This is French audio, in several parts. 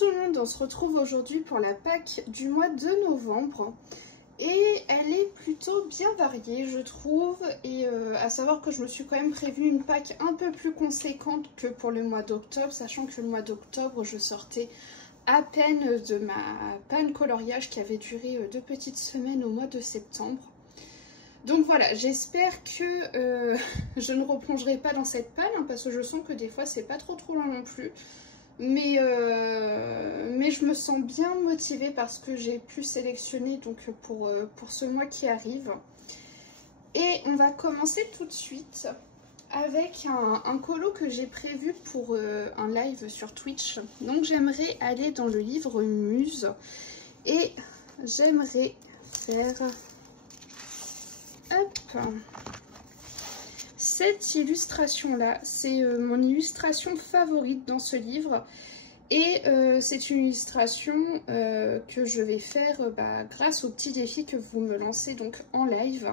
tout le monde, on se retrouve aujourd'hui pour la Pâques du mois de novembre et elle est plutôt bien variée je trouve, et à savoir que je me suis quand même prévu une Pâques un peu plus conséquente que pour le mois d'octobre, sachant que le mois d'octobre je sortais à peine de ma panne coloriage qui avait duré 2 petites semaines au mois de septembre. Donc voilà, j'espère que je ne replongerai pas dans cette panne, hein, parce que je sens que des fois c'est pas trop long non plus. Mais je me sens bien motivée parce que j'ai pu sélectionner donc pour ce mois qui arrive. Et on va commencer tout de suite avec un colo que j'ai prévu pour un live sur Twitch. Donc j'aimerais aller dans le livre Muse et j'aimerais faire cette illustration là. C'est mon illustration favorite dans ce livre et c'est une illustration que je vais faire grâce au petit défi que vous me lancez donc en live.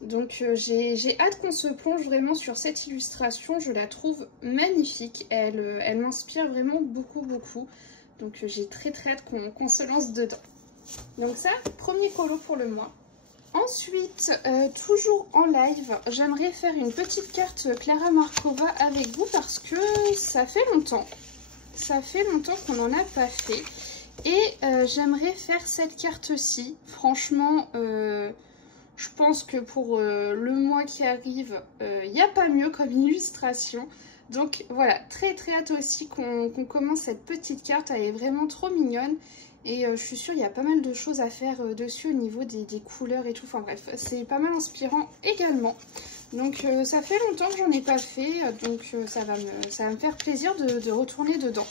Donc j'ai hâte qu'on se plonge vraiment sur cette illustration, je la trouve magnifique, elle m'inspire vraiment beaucoup. Donc j'ai très hâte qu'on se lance dedans. Donc ça, premier colo pour le mois. Ensuite, toujours en live, j'aimerais faire une petite carte Clara Markova avec vous parce que ça fait longtemps. Ça fait longtemps qu'on n'en a pas fait. Et j'aimerais faire cette carte-ci. Franchement, je pense que pour le mois qui arrive, il n'y a pas mieux comme illustration. Donc voilà, très hâte aussi qu'on commence cette petite carte. Elle est vraiment trop mignonne. Et je suis sûre il y a pas mal de choses à faire dessus au niveau des couleurs et tout. Enfin bref, c'est pas mal inspirant également. Donc ça fait longtemps que j'en ai pas fait. Donc ça va me faire plaisir de retourner dedans.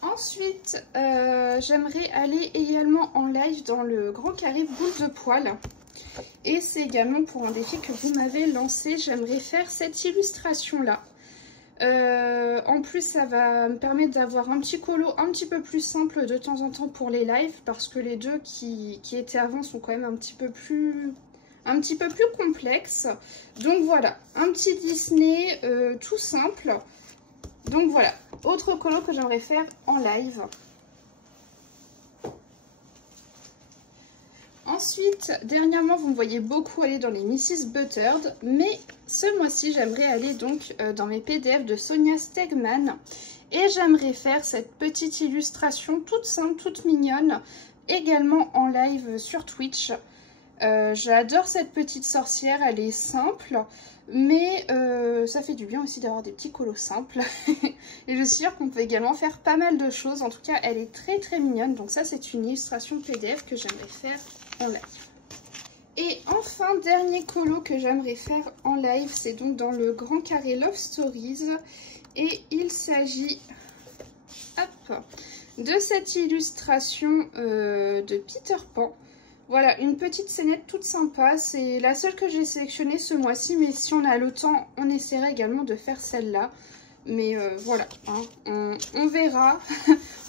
Ensuite, j'aimerais aller également en live dans le Grand Carré Boule de Poil. Et c'est également pour un défi que vous m'avez lancé. J'aimerais faire cette illustration là. En plus ça va me permettre d'avoir un petit colo un petit peu plus simple de temps en temps pour les lives, parce que les deux qui étaient avant sont quand même un petit peu plus complexes. Donc voilà, un petit Disney tout simple. Donc voilà, autre colo que j'aimerais faire en live. Ensuite, dernièrement, vous me voyez beaucoup aller dans les Mrs Buttered, mais ce mois-ci, j'aimerais aller donc dans mes PDF de Sonia Stegman et j'aimerais faire cette petite illustration toute simple, toute mignonne, également en live sur Twitch. J'adore cette petite sorcière, elle est simple, mais ça fait du bien aussi d'avoir des petits colos simples. Et je suis sûre qu'on peut également faire pas mal de choses. En tout cas, elle est très mignonne. Donc ça, c'est une illustration PDF que j'aimerais faire en live. Et enfin, dernier colo que j'aimerais faire en live, c'est donc dans le Grand Carré Love Stories. Et il s'agit de cette illustration de Peter Pan. Voilà, une petite scénette toute sympa. C'est la seule que j'ai sélectionnée ce mois-ci, mais si on a le temps, on essaiera également de faire celle-là. Mais voilà, hein, on verra.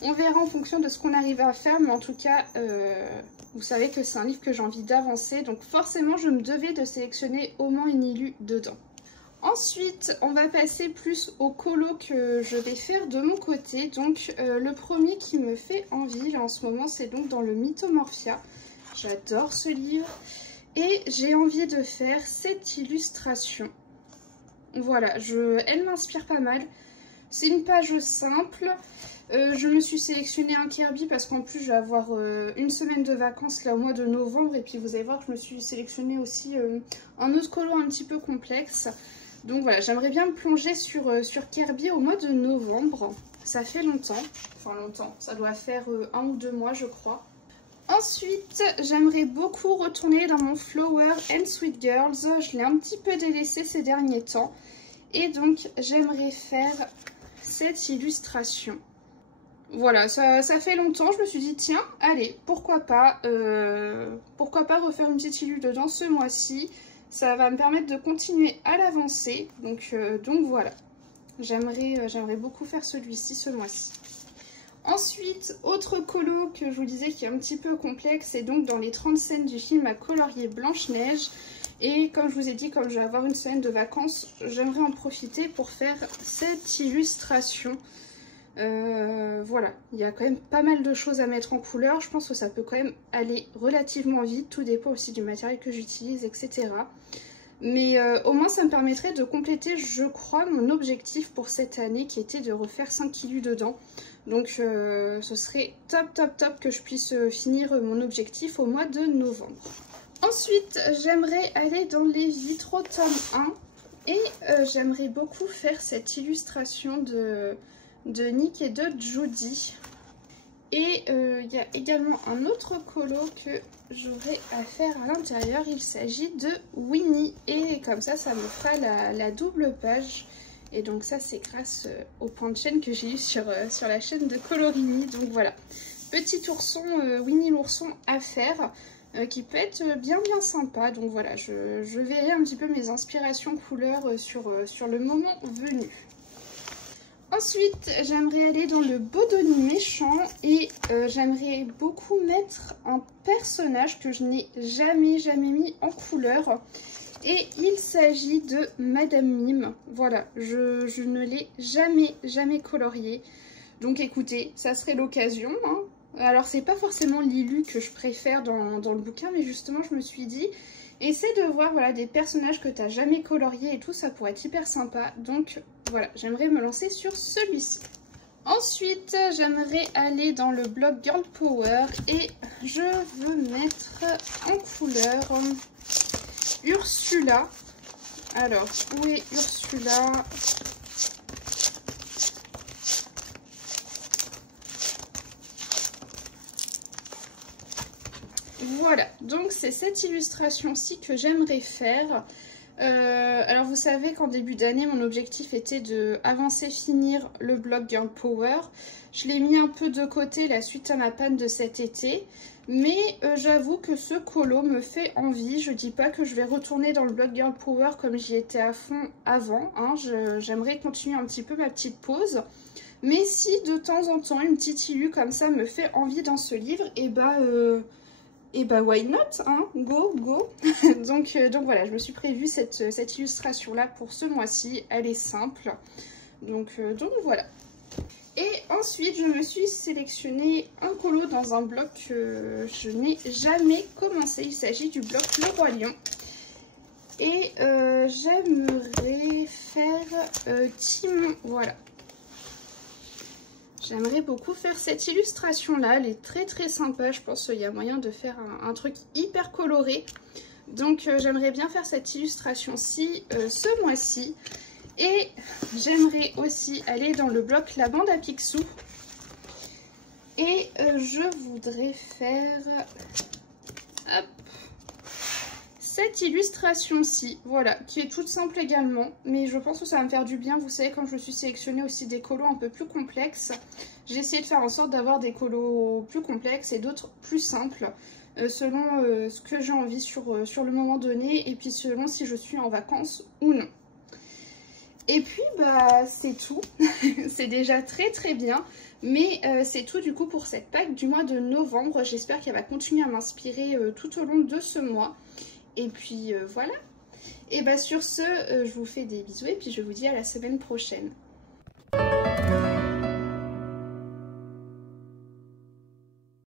On verra en fonction de ce qu'on arrive à faire, mais en tout cas, vous savez que c'est un livre que j'ai envie d'avancer, donc forcément, je me devais de sélectionner au moins une illu dedans. Ensuite, on va passer plus au colo que je vais faire de mon côté. Donc, le premier qui me fait envie, là, en ce moment, c'est donc dans le Mythomorphia. J'adore ce livre et j'ai envie de faire cette illustration. Voilà, elle m'inspire pas mal. C'est une page simple. Je me suis sélectionné un Kirby parce qu'en plus je vais avoir une semaine de vacances là au mois de novembre. Et puis vous allez voir que je me suis sélectionné aussi un autre colo un petit peu complexe. Donc voilà, j'aimerais bien me plonger sur Kirby au mois de novembre. Ça fait longtemps. Enfin longtemps, ça doit faire 1 ou 2 mois je crois. Ensuite, j'aimerais beaucoup retourner dans mon Flower and Sweet Girls. Je l'ai un petit peu délaissé ces derniers temps. Et donc, j'aimerais faire cette illustration. Voilà, ça fait longtemps. Je me suis dit, tiens, allez, pourquoi pas refaire une petite illu dedans ce mois-ci. Ça va me permettre de continuer à l'avancer. Donc voilà, j'aimerais beaucoup faire celui-ci ce mois-ci. Ensuite, autre colo que je vous disais qui est un petit peu complexe, c'est donc dans les 30 scènes du film à colorier Blanche-Neige. Et comme je vous ai dit, comme je vais avoir une semaine de vacances, j'aimerais en profiter pour faire cette illustration. Voilà, il y a quand même pas mal de choses à mettre en couleur. Je pense que ça peut quand même aller relativement vite. Tout dépend aussi du matériel que j'utilise, etc. Mais au moins ça me permettrait de compléter, je crois, mon objectif pour cette année qui était de refaire 5 kg dedans. Donc ce serait top que je puisse finir mon objectif au mois de novembre. Ensuite, j'aimerais aller dans les vitraux tome 1 et j'aimerais beaucoup faire cette illustration de Nick et de Judy. Et il y a également un autre colo que j'aurai à faire à l'intérieur. Il s'agit de Winnie. Et comme ça me fera la double page. Et donc ça, c'est grâce au point de chaîne que j'ai eu sur la chaîne de Colorini. Donc voilà, petit ourson, Winnie l'ourson à faire, qui peut être bien sympa. Donc voilà, je verrai un petit peu mes inspirations couleurs sur le moment venu. Ensuite, j'aimerais aller dans le Bodoni méchant et j'aimerais beaucoup mettre un personnage que je n'ai jamais mis en couleur. Et il s'agit de Madame Mime. Voilà, je ne l'ai jamais colorié. Donc écoutez, ça serait l'occasion, hein. Alors c'est pas forcément Lilu que je préfère dans le bouquin, mais justement je me suis dit, essaie de voir voilà, des personnages que tu n'as jamais coloriés et tout, ça pourrait être hyper sympa. Donc voilà, j'aimerais me lancer sur celui-ci. Ensuite, j'aimerais aller dans le bloc Girl Power et je veux mettre en couleur Ursula. Alors, où est Ursula? Voilà, donc c'est cette illustration-ci que j'aimerais faire. Alors vous savez qu'en début d'année, mon objectif était de avancer, finir le bloc Girl Power. Je l'ai mis un peu de côté la suite à ma panne de cet été. Mais j'avoue que ce colo me fait envie. Je dis pas que je vais retourner dans le bloc Girl Power comme j'y étais à fond avant. Hein. J'aimerais continuer un petit peu ma petite pause. Mais si de temps en temps une petite illu comme ça me fait envie dans ce livre, et bah why not, hein, go donc voilà, je me suis prévu cette illustration là pour ce mois-ci. Elle est simple, donc voilà. Et ensuite je me suis sélectionné un colo dans un bloc que je n'ai jamais commencé. Il s'agit du bloc Le Roi Lion. Et j'aimerais faire Timon, voilà. J'aimerais beaucoup faire cette illustration là, elle est très sympa. Je pense qu'il y a moyen de faire un truc hyper coloré. Donc j'aimerais bien faire cette illustration-ci ce mois-ci. Et j'aimerais aussi aller dans le bloc La Bande à Picsou. Et je voudrais faire hop, cette illustration-ci, voilà, qui est toute simple également. Mais je pense que ça va me faire du bien. Vous savez, quand je me suis sélectionné aussi des colos un peu plus complexes, j'ai essayé de faire en sorte d'avoir des colos plus complexes et d'autres plus simples. Selon ce que j'ai envie sur le moment donné. Et puis selon si je suis en vacances ou non. Et puis bah c'est tout, c'est déjà très bien, mais c'est tout du coup pour cette pack du mois de novembre. J'espère qu'elle va continuer à m'inspirer tout au long de ce mois. Et puis voilà, et bah sur ce, je vous fais des bisous et puis je vous dis à la semaine prochaine.